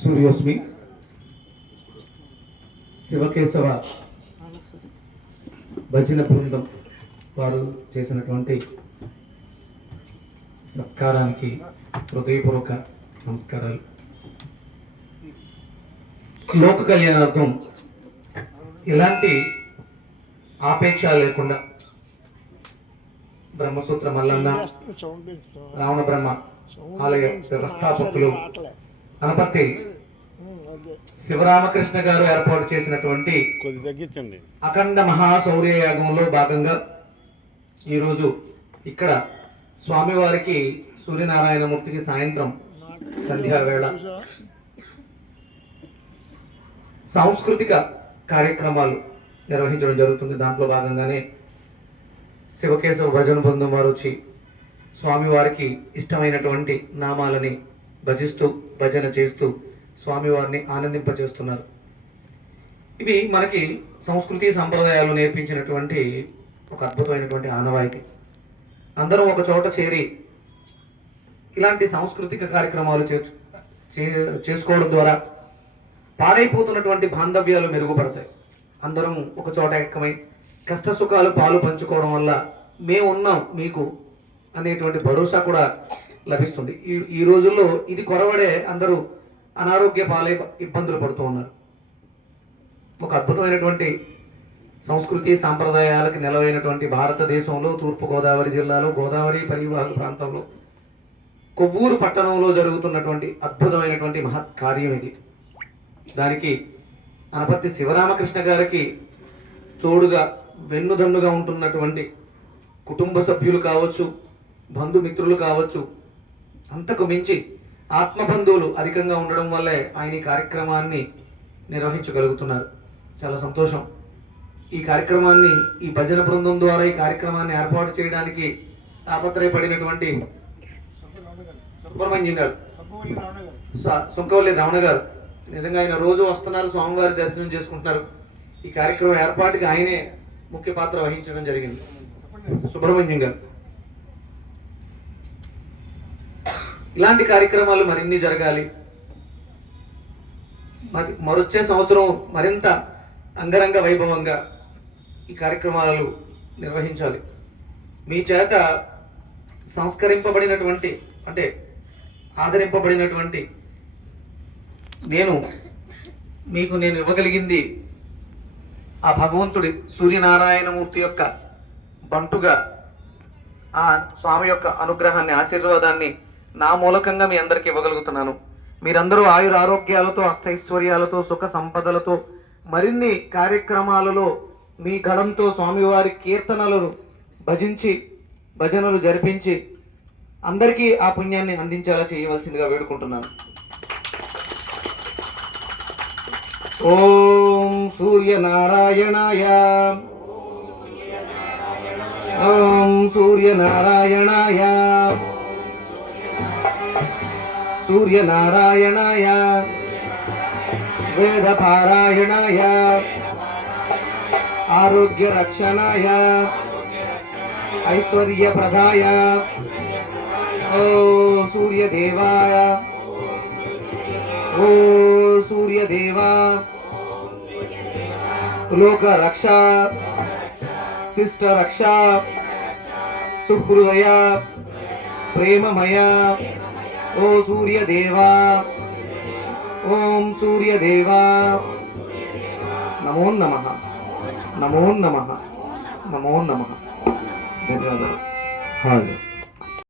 సూర్యోస్మి శివకేశవ భజన బృందం వారు చేసినటువంటి సత్కారానికి హృదయపూర్వక నమస్కారాలు. లోక కళ్యాణార్థం ఎలాంటి ఆపేక్ష లేకుండా బ్రహ్మసూత్ర మల్లన్న రావణ బ్రహ్మ ఆలయ వ్యవస్థాపకులు అనపర్తి శివరామకృష్ణ గారు ఏర్పాటు చేసినటువంటి అఖండ మహాశౌర్య యాగంలో భాగంగా ఈరోజు ఇక్కడ స్వామివారికి సూర్యనారాయణమూర్తికి సాయంత్రం సంధ్యావేళ సాంస్కృతిక కార్యక్రమాలు నిర్వహించడం జరుగుతుంది. దాంట్లో భాగంగానే శివకేశవ భజన బృందం వారు వచ్చి స్వామివారికి ఇష్టమైనటువంటి నామాలని భజిస్తూ భజన చేస్తూ స్వామివారిని ఆనందింపచేస్తున్నారు. ఇవి మనకి సంస్కృతి సంప్రదాయాలు నేర్పించినటువంటి ఒక అద్భుతమైనటువంటి ఆనవాయితీ. అందరం ఒక చోట చేరి ఇలాంటి సాంస్కృతిక కార్యక్రమాలు చే- చేసుకోవడం ద్వారా పాడైపోతున్నటువంటి బాంధవ్యాలు మెరుగుపడతాయి. అందరం ఒక చోట ఎక్కమై కష్ట సుఖాలు పాలు పంచుకోవడం వల్ల మేము ఉన్నాం మీకు అనేటువంటి భరోసా కూడా లభిస్తుంది. ఈ ఈ రోజుల్లో ఇది కొరవడే అందరూ అనారోగ్య పాలై ఇబ్బందులు పడుతూ ఉన్నారు. ఒక అద్భుతమైనటువంటి సంస్కృతి సాంప్రదాయాలకు నెలవైనటువంటి భారతదేశంలో తూర్పుగోదావరి జిల్లాలో గోదావరి పరివాహక ప్రాంతంలో కొవ్వూరు పట్టణంలో జరుగుతున్నటువంటి అద్భుతమైనటువంటి మహత్ కార్యం ఇది. దానికి అనపర్తి శివరామకృష్ణ గారికి తోడుగా వెన్నుదన్నుగా ఉంటున్నటువంటి కుటుంబ సభ్యులు కావచ్చు బంధుమిత్రులు కావచ్చు అంతకు మించి ఆత్మబంధువులు అధికంగా ఉండడం వల్లే ఆయన ఈ కార్యక్రమాన్ని నిర్వహించగలుగుతున్నారు. చాలా సంతోషం. ఈ కార్యక్రమాన్ని ఈ భజన బృందం ద్వారా ఈ కార్యక్రమాన్ని ఏర్పాటు చేయడానికి తాపత్రయపడినటువంటి సుబ్రహ్మణ్యం గారు. సుంకవల్లి రమణ గారు. నిజంగా ఆయన రోజు వస్తున్నారు స్వామివారి దర్శనం చేసుకుంటున్నారు. ఈ కార్యక్రమం ఏర్పాటుకి ఆయనే ముఖ్య పాత్ర వహించడం జరిగింది. సుబ్రహ్మణ్యం గారు. ఇలాంటి కార్యక్రమాలు మరిన్ని జరగాలి. మరి మరొచ్చే సంవత్సరం మరింత అంగరంగ వైభవంగా ఈ కార్యక్రమాలు నిర్వహించాలి. మీ చేత సంస్కరింపబడినటువంటి అంటే ఆదరింపబడినటువంటి నేను మీకు నేను ఇవ్వగలిగింది ఆ భగవంతుడి సూర్యనారాయణమూర్తి యొక్క బంటుగా ఆ స్వామి యొక్క అనుగ్రహాన్ని ఆశీర్వాదాన్ని నా మూలకంగా మీ అందరికి ఇవ్వగలుగుతున్నాను. మీరందరూ ఆయుర ఆరోగ్యాలతో అష్టైశ్వర్యాలతో సుఖ సంపదలతో మరిన్ని కార్యక్రమాలలో మీ గడంతో స్వామివారి కీర్తనలను భజించి భజనలు జరిపించి అందరికీ ఆ పుణ్యాన్ని అందించేలా చేయవలసిందిగా వేడుకుంటున్నాను. ఓం సూర్యనారాయణాయ. ఓం సూర్యనారాయణాయ. सूर्य नारायणाय वेद पारायणाय आरोग्य रक्षणाय ऐश्वर्य प्रदाय ओ सूर्य देवाय ओ सूर्य देवा लोक सूर्यदेवा, लोकरक्षा शिष्टरक्षा सुहृदया, प्रेममया ఓ సూర్యదేవా. ఓం సూర్యదేవా. నమో నమ. నమో నమ. నమో నమ. ధన్యవాదాలు. హాయ్.